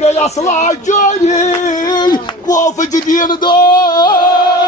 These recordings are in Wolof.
يصلع جاي خوف جديد دور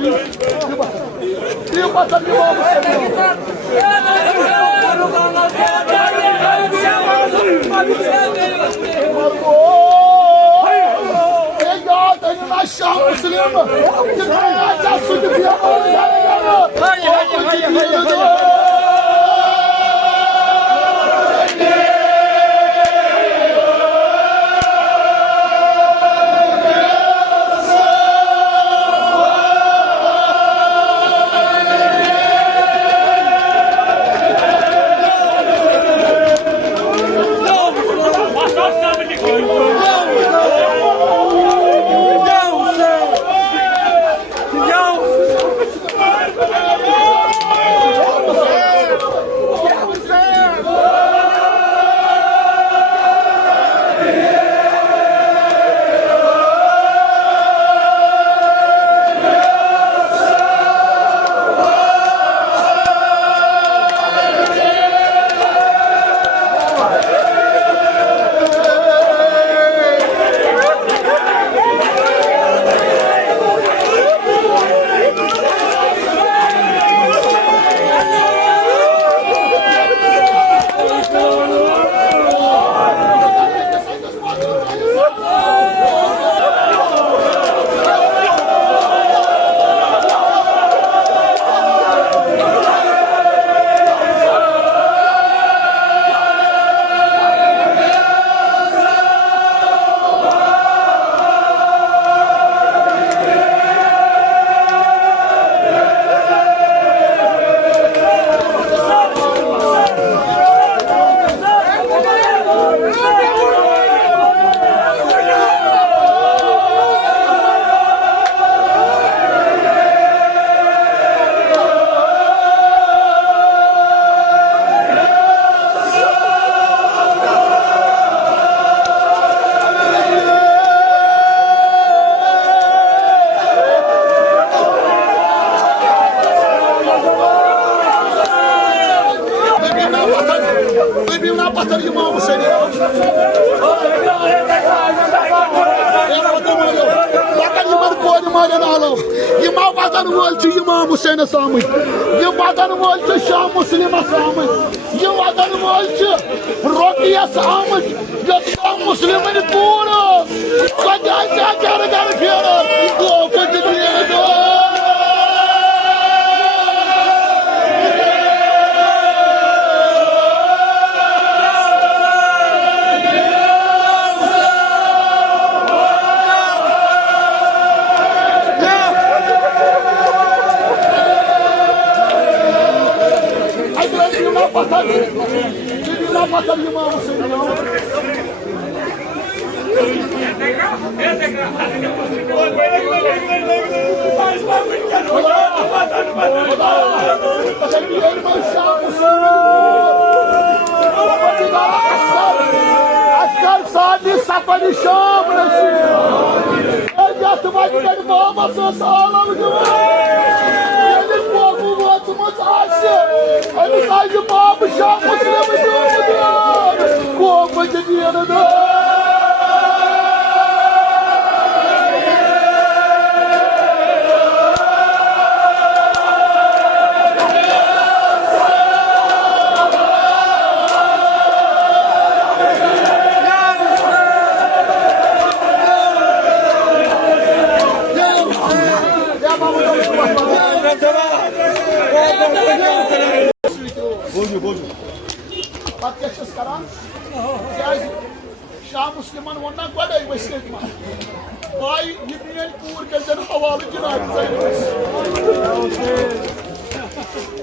Hüseyin. Bir batar İmam Hüseyin. Aşağı Müslüman. Aşağı sucuk yapalım. Birbirine batar İmam Hüseyin. Bakın İmam koydu maydan alıp. İmam vatanı olçu İmam Hüseyin'e sağmış. İmam vatanı olçu Şah Müslim'e sağmış. İmam vatanı olçu Rokiye sağmış. Şah Müslim'in puru. Kocaysa kere kere kere. Kokucu diyene doğru. Batar. Birbirine batar İmam Hüseyin. Asker Sadi Safari Şam Reşit. Yatıma gidelim olmasın sağlamcım. Benim korkumatımız aşı. Hani sanki Mahmut Şah Müslim'i doğmudur. Korkucu diyenedir. Pati siya sekarang, Şah Müslüman ondan kadar başlayma. Vay yediğin kur gelden havalı cinayet sayılır.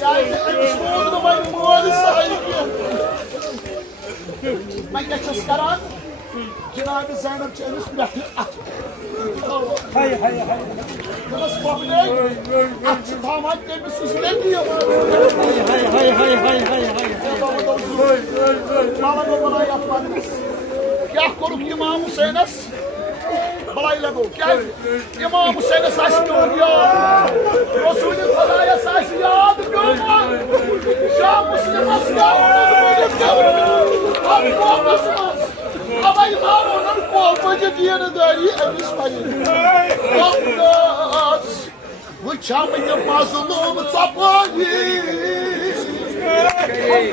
Yani İsmail'de ben muhalif sahibi. Ben geçen sekarang, Cenab-ı Zeynep Çelis bıraktı at. Hayır. Yunus Babiley, atçı damat demişsiniz ne diyor? Hayır. Bana bana yapmadınız. Gah koruk İmam Hüseyin'e balayla bu. Gel İmam Hüseyin'e saçmıyor ya. Resulü Fada'ya saçmıyor. Adı görme. Şah Müslüman silahını abi korkmasınız. Ama İmam onun korkmacı diyeni de iyi emismayın. Yalnız Vıçam mazlum sapayı. Ay,